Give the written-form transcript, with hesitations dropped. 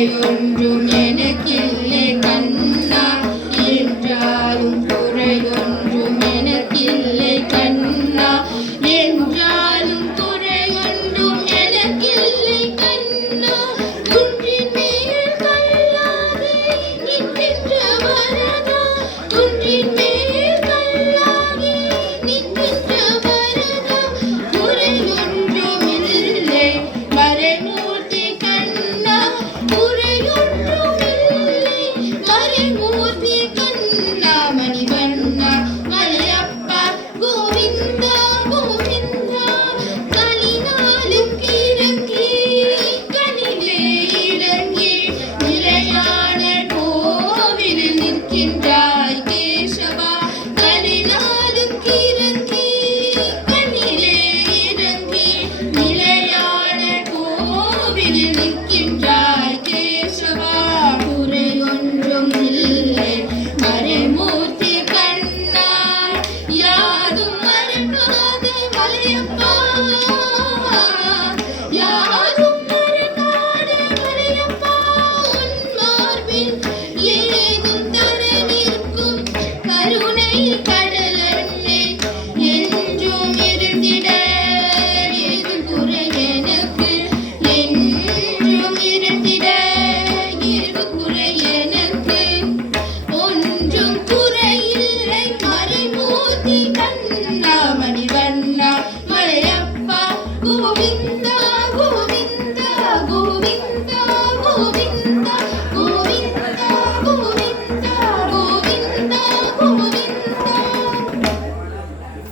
குறையொன்றும் எனக்கில்லை கண்ணா என்றாலும் குறையொன்றும் எனக்கில்லை கண்ணா என்றாலும் குறையொன்றும் எனக்கில்லை கண்ணா குன்றின் மேல் கல்லாகி நிற்கின்ற வரதா குன்றின் மேல் கல்லாகி நிற்கின்ற வரதா குறையொன்றும் இல்லை மறைமூர்த்தி கண்ணா குறையொன்றும் இல்லை மறைமூர்த்தி கண்ணா மணிவண்ணா மலையப்பா கோவிந்தா கோவிந்தா கலினாலும் இறங்கி கனிலே இறங்கி நிலையான கோவிலில் நிற்கின்றாய் கேசவா கலினாலும் இறங்கி கனிலே இறங்கி நிலையான கோவிலில் நிற்கின்றாய்